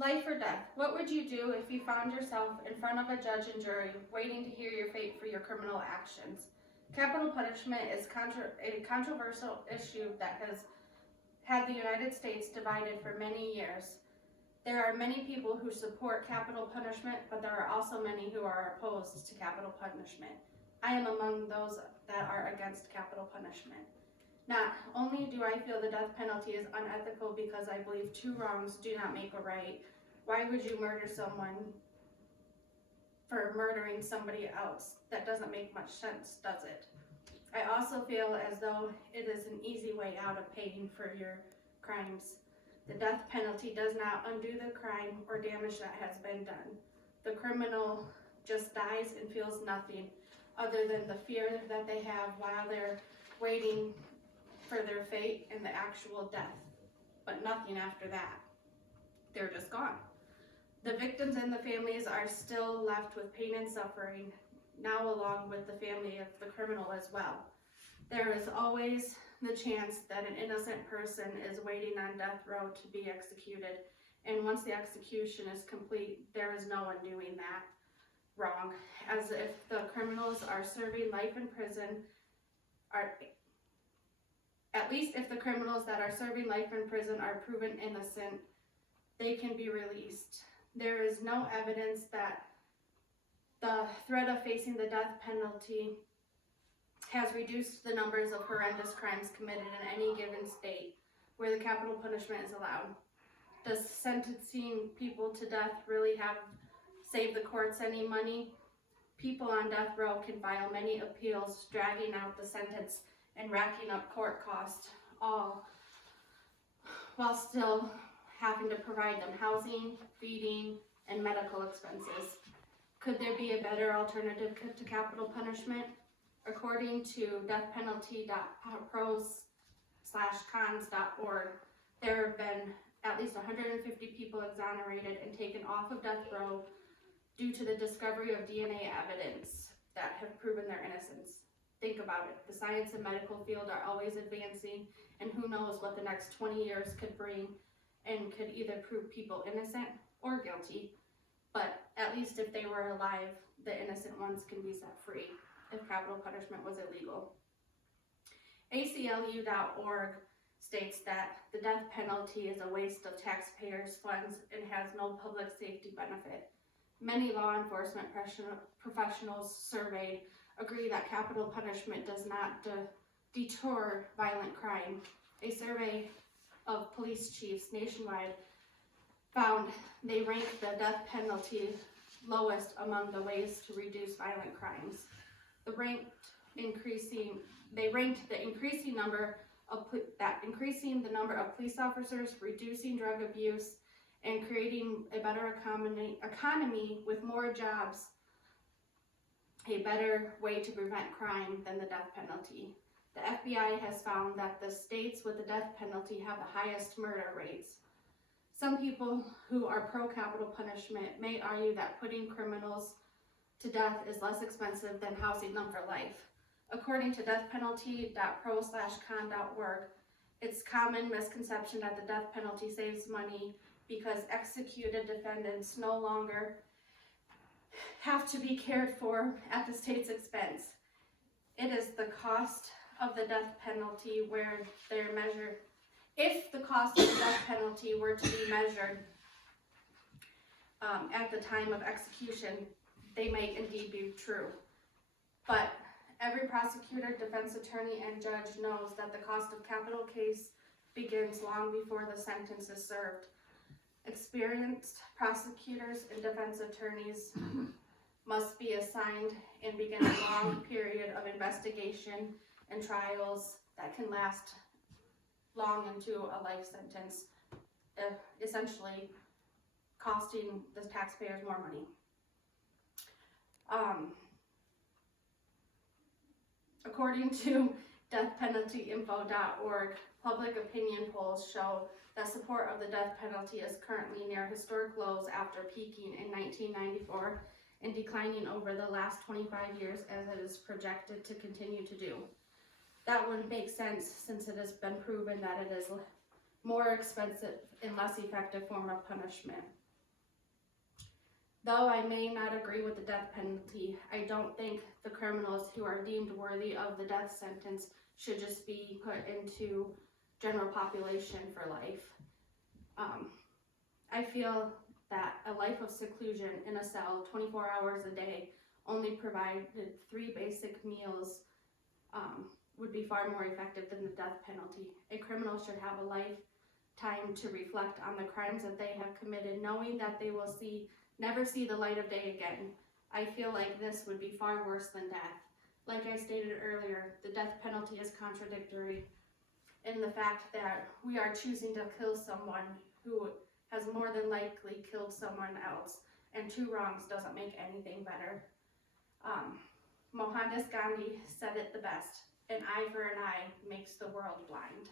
Life or death. What would you do if you found yourself in front of a judge and jury waiting to hear your fate for your criminal actions? Capital punishment is a controversial issue that has had the United States divided for many years. There are many people who support capital punishment, but there are also many who are opposed to capital punishment. I am among those that are against capital punishment. Not only do I feel the death penalty is unethical because I believe two wrongs do not make a right. Why would you murder someone for murdering somebody else? That doesn't make much sense, does it? I also feel as though it is an easy way out of paying for your crimes. The death penalty does not undo the crime or damage that has been done. The criminal just dies and feels nothing other than the fear that they have while they're waiting for their fate and the actual death, but nothing after that. They're just gone. The victims and the families are still left with pain and suffering, now along with the family of the criminal as well. There is always the chance that an innocent person is waiting on death row to be executed, and once the execution is complete, there is no one doing that wrong, as if the criminals are serving life in prison, at least if the criminals that are serving life in prison are proven innocent, they can be released. There is no evidence that the threat of facing the death penalty has reduced the numbers of horrendous crimes committed in any given state where the capital punishment is allowed. Does sentencing people to death really have saved the courts any money? People on death row can file many appeals, dragging out the sentence and racking up court costs, all while still having to provide them housing, feeding, and medical expenses. Could there be a better alternative to capital punishment? According to deathpenalty.pros/cons.org, there have been at least 150 people exonerated and taken off of death row due to the discovery of DNA evidence that have proven their innocence. Think about it. The science and medical field are always advancing, and who knows what the next 20 years could bring and could either prove people innocent or guilty. But at least if they were alive, the innocent ones can be set free if capital punishment was illegal. ACLU.org states that the death penalty is a waste of taxpayers' funds and has no public safety benefit. Many law enforcement professionals surveyed agree that capital punishment does not deter violent crime. A survey of police chiefs nationwide found they ranked the death penalty lowest among the ways to reduce violent crimes. They ranked increasing the number of police officers, reducing drug abuse, and creating a better economy with more jobs, a better way to prevent crime than the death penalty. The FBI has found that the states with the death penalty have the highest murder rates. Some people who are pro-capital punishment may argue that putting criminals to death is less expensive than housing them for life. According to deathpenalty.pro/con.org, it's common misconception that the death penalty saves money because executed defendants no longer have to be cared for at the state's expense. It is the cost of the death penalty where they're measured. If the cost of the death penalty were to be measured at the time of execution, they may indeed be true. But every prosecutor, defense attorney, and judge knows that the cost of capital case begins long before the sentence is served. Experienced prosecutors and defense attorneys must be assigned and begin a long period of investigation and trials that can last long into a life sentence, essentially costing the taxpayers more money. According to deathpenaltyinfo.org, public opinion polls show that support of the death penalty is currently near historic lows after peaking in 1994 and declining over the last 25 years as it is projected to continue to do. That would make sense since it has been proven that it is more expensive and less effective form of punishment. Though I may not agree with the death penalty, I don't think the criminals who are deemed worthy of the death sentence should just be put into general population for life. I feel that a life of seclusion in a cell 24 hours a day, only provided 3 basic meals, would be far more effective than the death penalty. A criminal should have a lifetime to reflect on the crimes that they have committed, knowing that they will never see the light of day again. I feel like this would be far worse than death. Like I stated earlier, the death penalty is contradictory in the fact that we are choosing to kill someone who has more than likely killed someone else, and 2 wrongs doesn't make anything better. Mohandas Gandhi said it the best: an eye for an eye makes the world blind.